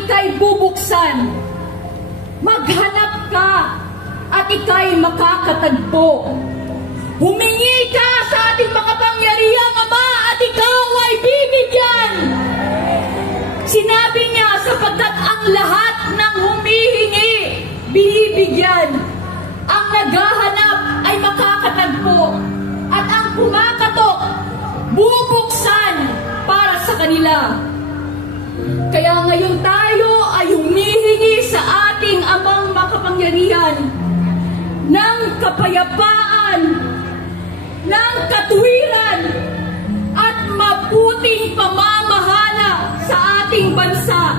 ika'y bubuksan. Maghanap ka at ika'y makakatagpo. Humingi ka sa ating makapangyarihang Ama at ikaw ay bibigyan. Sinabi niya, sapagkat ang lahat ng humihingi, binibigyan. Ang naghahanap ay makakatagpo. At ang kumakatok, bubuksan para sa kanila. Kaya ngayon tayo ay humihingi sa ating Amang makapangyarihan ng kapayapaan, ng katuwiran, at mabuting pamamahala sa ating bansa.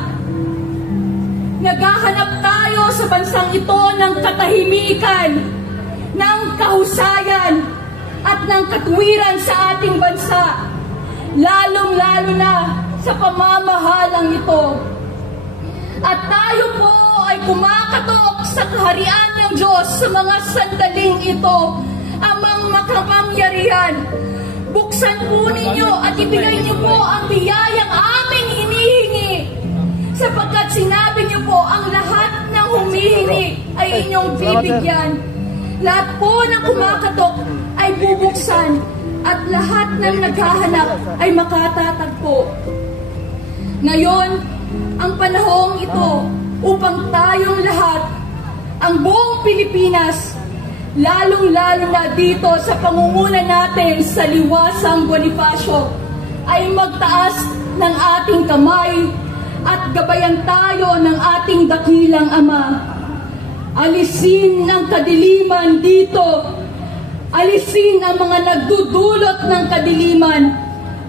Naghahanap tayo sa bansang ito ng katahimikan, ng kahusayan, at ng katuwiran sa ating bansa, lalong-lalo na sa pamamahalang ito. At tayo po ay kumakatok sa kaharian ng Diyos sa mga sandaling ito. Amang makapangyarihan, buksan po ninyo at ibigay niyo po ang biyayang aming hinihingi, sapagkat sinabi niyo po ang lahat ng humihingi ay inyong bibigyan. Lahat po ng kumakatok ay bubuksan at lahat ng naghahanap ay makatatagpo. Ngayon, ang panahong ito upang tayong lahat, ang buong Pilipinas, lalong-lalo na dito sa pangunguna natin sa Liwasang Bonifacio, ay magtaas ng ating kamay at gabayan tayo ng ating dakilang Ama. Alisin ang kadiliman dito. Alisin ang mga nagdudulot ng kadiliman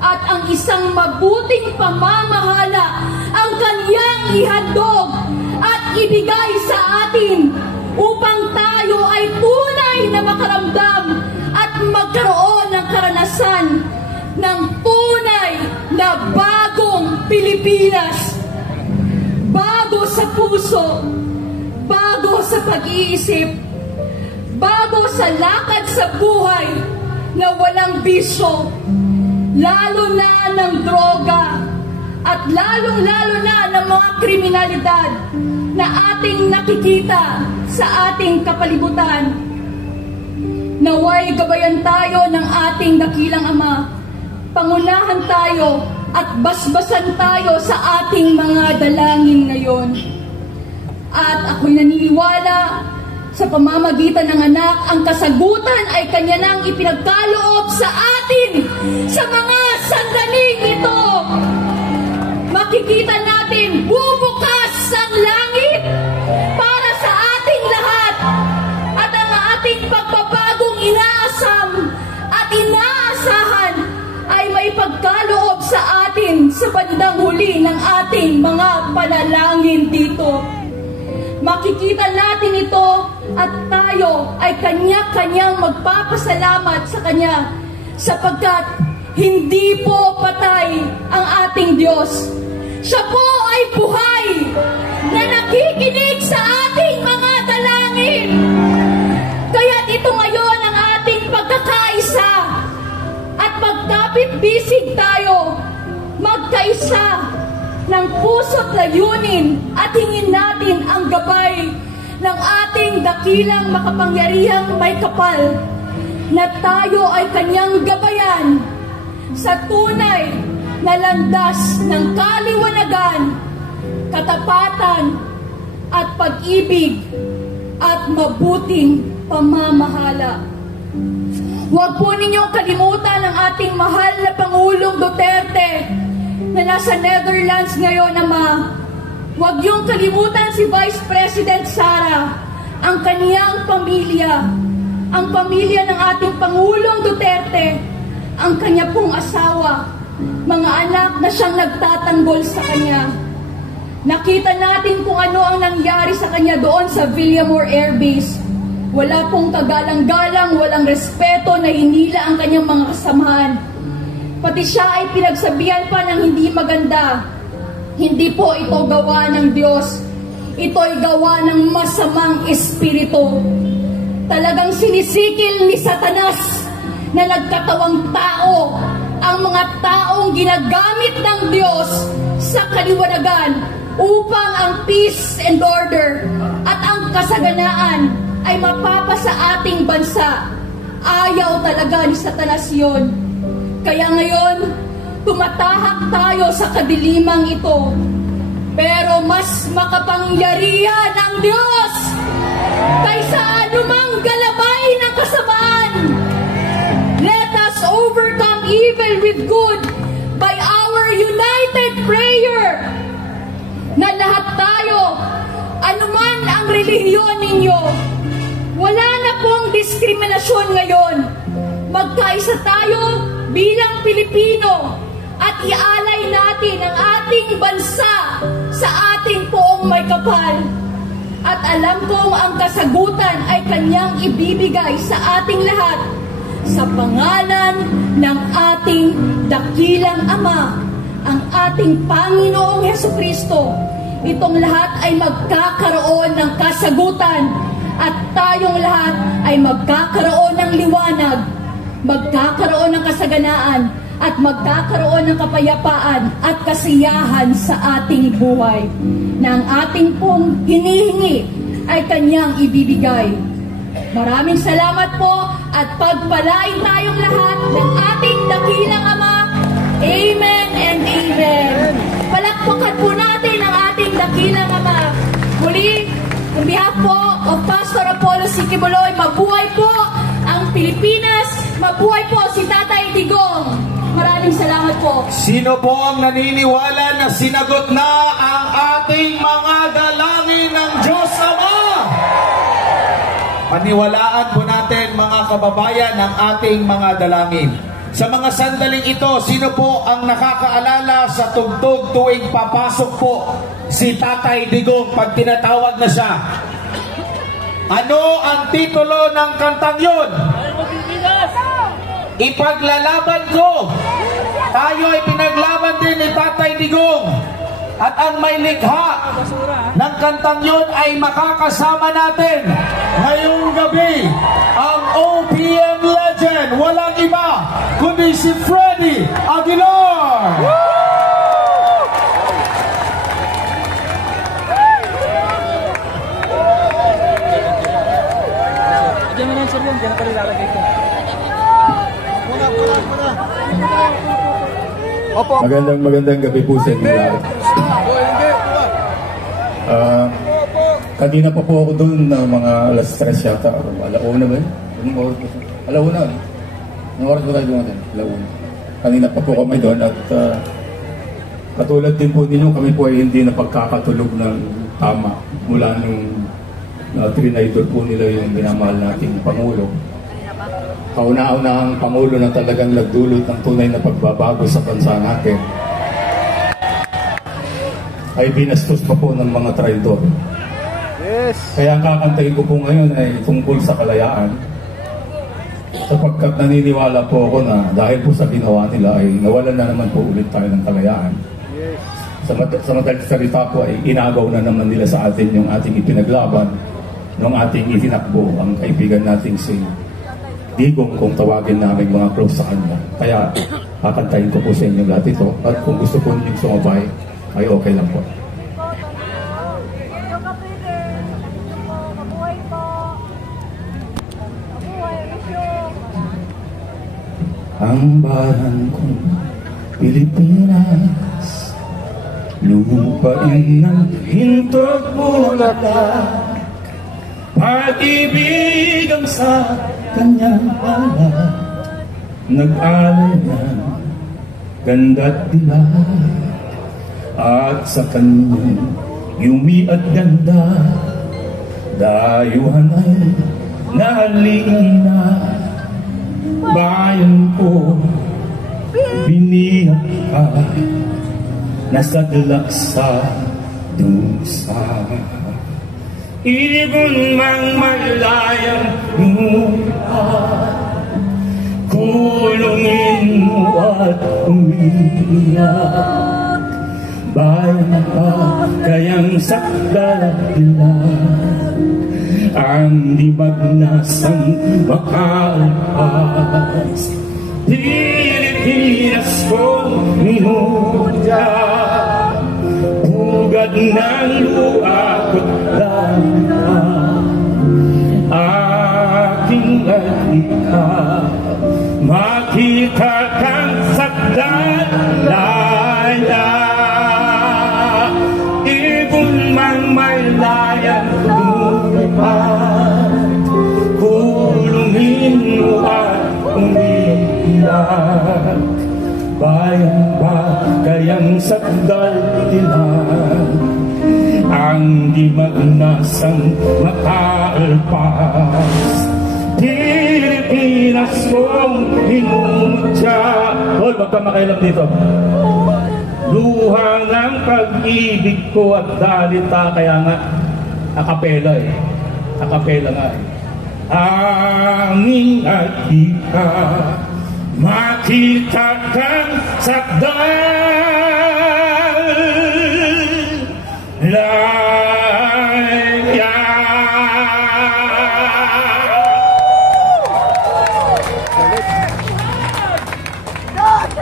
at ang isang mabuting pamamahala ang Kanyang ihandog at ibigay sa atin upang tayo ay tunay na makaramdam at magkaroon ng karanasan ng tunay na bagong Pilipinas. Bago sa puso, bago sa pag-iisip, bago sa lakad sa buhay na walang bisyo, lalo na ng droga at lalong-lalo na ng mga kriminalidad na ating nakikita sa ating kapalibutan. Naway gabayan tayo ng ating dakilang Ama, pangunahan tayo at basbasan tayo sa ating mga dalangin ngayon. At ako'y naniniwala sa pamamagitan ng anak, ang kasagutan ay Kanya nang ipinagkaloob sa atin sa mga sandaling ito. Makikita natin bubukas ang langit para sa ating lahat at ang ating pagbabagong inaasam at inaasahan ay may pagkaloob sa atin sa bandang huli ng ating mga panalangin dito. Makikita natin ito at tayo ay kanya-kanyang magpapasalamat sa Kanya sapagkat hindi po patay ang ating Diyos. Siya po ay buhay na nakikinig sa ating mga dalangin. Kaya't ito ngayon ang ating pagkakaisa at magkapit-bisig tayo, magkaisa ng puso't layunin at hingin natin ang gabay ng ating dakilang makapangyarihang may kapal na tayo ay Kanyang gabayan sa tunay na landas ng kaliwanagan, katapatan at pag-ibig at mabuting pamamahala. Huwag po ninyong kalimutan ang ating mahal na Pangulong Duterte na nasa Netherlands ngayon, Ama. Huwag niyong kalimutan si Vice President Sara, ang kaniyang pamilya, ang pamilya ng ating Pangulong Duterte, ang kanya pong asawa, mga anak na siyang nagtatanggol sa kanya. Nakita natin kung ano ang nangyari sa kanya doon sa Villamor Air Base. Wala pong kagalang-galang, walang respeto na hinila ang kanyang mga kasamahan. Pati siya ay pinagsabihan pa ng hindi maganda. Hindi po ito gawa ng Diyos. Ito ay gawa ng masamang espiritu. Talagang sinisikil ni Satanas na nagkatawang tao ang ang mga taong ginagamit ng Diyos sa kaliwanagan upang ang peace and order at ang kasaganaan ay mapapa sa ating bansa. Ayaw talaga ni Satanas yun. Kaya ngayon, tumatahak tayo sa kadilimang ito. Pero mas makapangyarihan ang Diyos kaysa anumang galabay ng kasamaan. Let us overcome evil with good by our united prayer. Na lahat tayo, anuman ang relihiyon ninyo, wala na pong diskriminasyon ngayon. Magkaisa tayo bilang Pilipino at ialay natin ang ating bansa sa ating poong may kapal. At alam kong ang kasagutan ay kanyang ibibigay sa ating lahat sa pangalan ng ating dakilang Ama, ang ating Panginoong Hesukristo. Itong lahat ay magkakaroon ng kasagutan at tayong lahat ay magkakaroon ng liwanag, magkakaroon ng kasaganaan at magkakaroon ng kapayapaan at kasiyahan sa ating buhay na ang ating pong hinihingi ay kanyang ibibigay. Maraming salamat po at pagpalain tayong lahat ng ating dakilang Ama. Amen and amen. Palakpakan po natin ang ating dakilang Ama. Muli, on behalf po of Pastor Apollo C. Quiboloy, mabuhay po ang Pilipinas, mabuhay po si Tatay Digong. Maraming salamat po. Sino po ang naniniwala na sinagot na ang ating mga dalangin ng Diyos Ama? Paniwalaan po natin mga kababayan ang ating mga dalangin. Sa mga sandaling ito, sino po ang nakakaalala sa tugtog tuwing papasok po si Tatay Digong pag tinatawag na siya? Ano ang titulo ng kantang yun? Ipaglalaban ko. Tayo ay pinaglaban din ni Tatay Digong. At ang may likha ng kantang yun ay makakasama natin ngayong gabi. Ang OPM legend, walang iba kundi si Freddy Aguilar. Diyan mo na yung sir yun, diyan na pala ilalagay ko. Magandang gabi po sa inyo lahat. Kanina pa po ako doon na mga alas 3 yata. Alauna ba yun? Anong oras ba? Alauna. Anong oras ba tayo doon natin? Alauna. Kanina pa po kami doon at katulad din po ninyo, kami po ay hindi napagkakatulog ng tama mula nung trinidor po nila yung minamahal nating Pangulo. Kauna-unahang Pangulo na talagang nagdulot ng tunay na pagbabago sa bansa natin ay binastos pa po ng mga traidor. Yes. Kaya ang kakantahin ko po ngayon ay tungkol sa kalayaan, sapagkat naniniwala po ako na dahil po sa ginawa nila ay nawalan na naman po ulit tayo ng kalayaan. Yes. Sa madaling salita po ay inagaw na naman nila sa atin yung ating ipinaglaban nung ating itinakbo ang kaibigan nating si Digong, kung tawagin namin mga close sa kanya. Kaya kakantahin ko po sa inyo lahat ito at kung gusto po ninyong sumabay ay okay lang po. Ang bayan kong Pilipinas, lupain ng hintog bulaklak, pag-ibig ang sa kanyang alat, nag-alay ng ganda't dilag, at sa kanyang yumi at ganda, dayuhan ay naalina. Bayan ko, biniyak ka, nasadlak sa dusa. Ibon mang malayang lupa, kulungin mo at umiiyak. Bayan ka, kayang sakdalat, ang libag na sang makaalpas. Pilipinas, Pilipinas kong minumudya, hugad ng luha ko't lana, aking alika, makita kang sakdan laya, ibon mang may layang lumipat, kulungin mo at umiiyak, bayan ba kayang sakdal ilan, ang di magnasang makaalpas, Pilipinas kong minumutya. Hoy, magkamakailan dito. Luha ng pag-ibig ko at dalita, kaya nga akapela eh. Akapela nga eh. Aming akita, makita kang sakdal laya.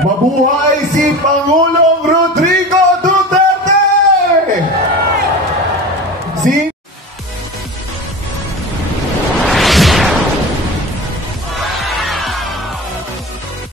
Mabuhay si Pangulong Rodrigo